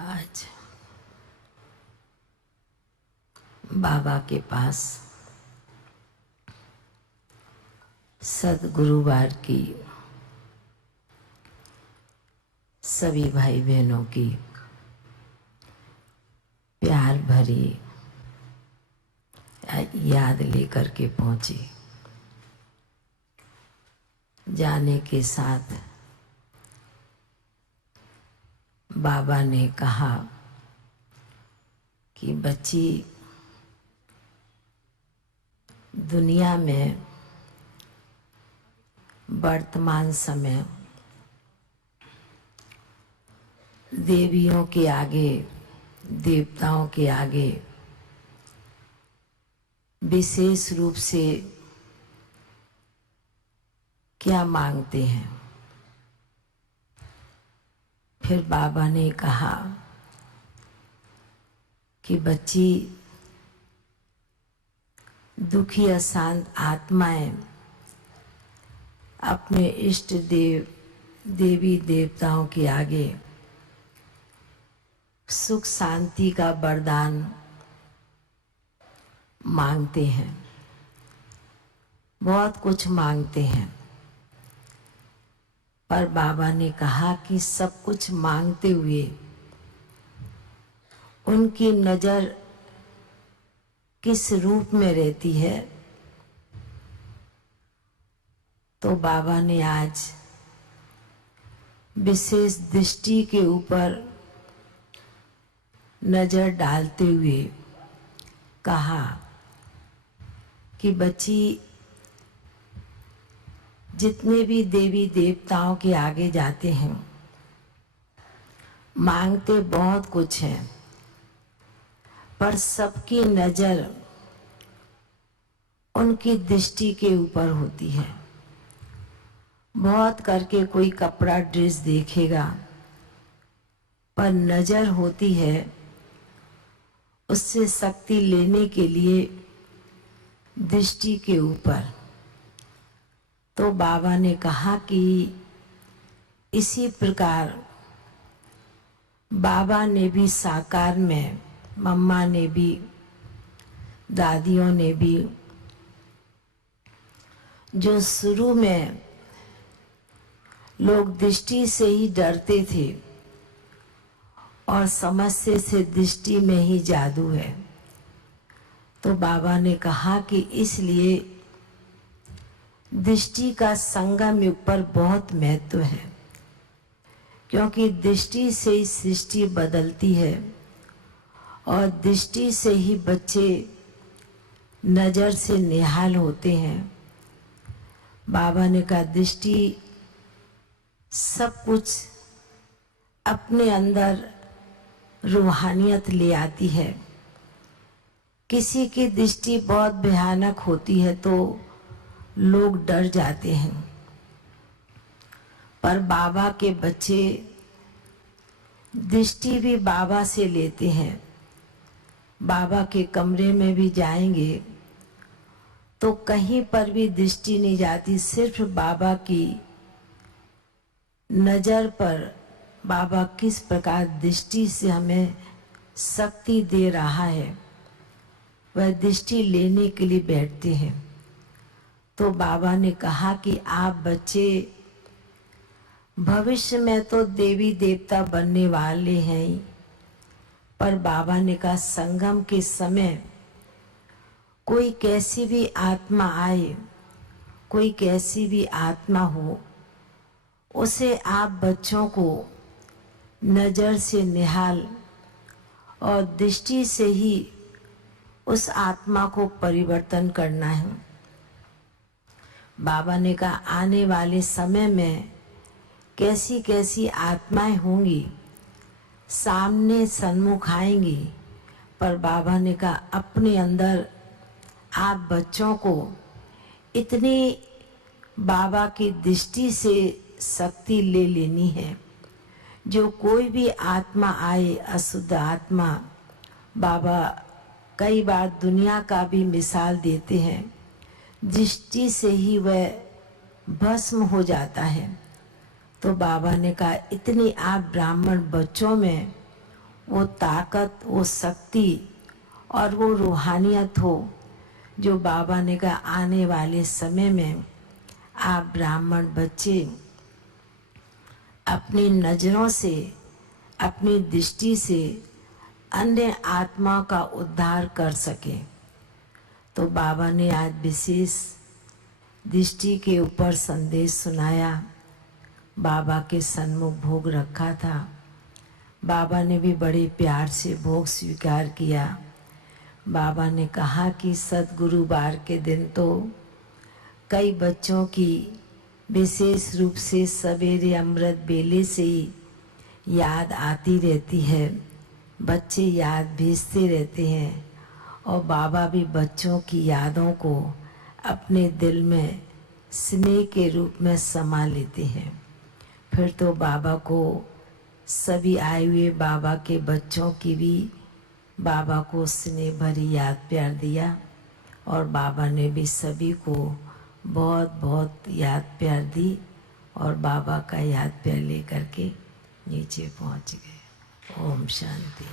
आज बाबा के पास सद्गुरुवार की सभी भाई बहनों की प्यार भरी याद लेकर के पहुंची। जाने के साथ बाबा ने कहा कि बच्ची, दुनिया में वर्तमान समय देवियों के आगे, देवताओं के आगे विशेष रूप से क्या मांगते हैं। फिर बाबा ने कहा कि बच्ची, दुखी अशांत आत्माएं अपने इष्ट देव देवी देवताओं के आगे सुख शांति का वरदान मांगते हैं, बहुत कुछ मांगते हैं। पर बाबा ने कहा कि सब कुछ मांगते हुए उनकी नजर किस रूप में रहती है। तो बाबा ने आज विशेष दृष्टि के ऊपर नजर डालते हुए कहा कि बच्ची, जितने भी देवी देवताओं के आगे जाते हैं मांगते बहुत कुछ है, पर सबकी नजर उनकी दृष्टि के ऊपर होती है। बहुत करके कोई कपड़ा ड्रेस देखेगा, पर नजर होती है उससे शक्ति लेने के लिए दृष्टि के ऊपर। तो बाबा ने कहा कि इसी प्रकार बाबा ने भी साकार में, मम्मा ने भी, दादियों ने भी, जो शुरू में लोग दृष्टि से ही डरते थे और समझते से दृष्टि में ही जादू है, तो बाबा ने कहा कि इसलिए दृष्टि का संगम युग पर बहुत महत्व है, क्योंकि दृष्टि से ही सृष्टि बदलती है और दृष्टि से ही बच्चे नजर से निहाल होते हैं। बाबा ने कहा दृष्टि सब कुछ अपने अंदर रूहानियत ले आती है। किसी की दृष्टि बहुत भयानक होती है तो लोग डर जाते हैं, पर बाबा के बच्चे दृष्टि भी बाबा से लेते हैं। बाबा के कमरे में भी जाएंगे तो कहीं पर भी दृष्टि नहीं जाती, सिर्फ बाबा की नजर पर बाबा किस प्रकार दृष्टि से हमें शक्ति दे रहा है, वह दृष्टि लेने के लिए बैठते हैं। तो बाबा ने कहा कि आप बच्चे भविष्य में तो देवी देवता बनने वाले हैं, पर बाबा ने कहा संगम के समय कोई कैसी भी आत्मा आए, कोई कैसी भी आत्मा हो, उसे आप बच्चों को नजर से निहाल और दृष्टि से ही उस आत्मा को परिवर्तन करना है। बाबा ने कहा आने वाले समय में कैसी कैसी आत्माएं होंगी, सामने सन्मुख आएंगी, पर बाबा ने कहा अपने अंदर आप बच्चों को इतनी बाबा की दृष्टि से शक्ति ले लेनी है, जो कोई भी आत्मा आए, अशुद्ध आत्मा, बाबा कई बार दुनिया का भी मिसाल देते हैं, दृष्टि से ही वह भस्म हो जाता है। तो बाबा ने कहा इतनी आप ब्राह्मण बच्चों में वो ताकत, वो शक्ति और वो रूहानियत हो जो बाबा ने कहा आने वाले समय में आप ब्राह्मण बच्चे अपनी नजरों से, अपनी दृष्टि से अन्य आत्मा का उद्धार कर सके। तो बाबा ने आज विशेष दृष्टि के ऊपर संदेश सुनाया। बाबा के सन्मुख भोग रखा था। बाबा ने भी बड़े प्यार से भोग स्वीकार किया। बाबा ने कहा कि सद्गुरुवार के दिन तो कई बच्चों की विशेष रूप से सवेरे अमृत बेले से ही याद आती रहती है। बच्चे याद भेजते रहते हैं और बाबा भी बच्चों की यादों को अपने दिल में स्नेह के रूप में समा लेते हैं। फिर तो बाबा को सभी आए हुए बाबा के बच्चों की भी बाबा को स्नेह भरी याद प्यार दिया और बाबा ने भी सभी को बहुत बहुत याद प्यार दी और बाबा का याद प्यार लेकर के नीचे पहुंच गए। ओम शांति।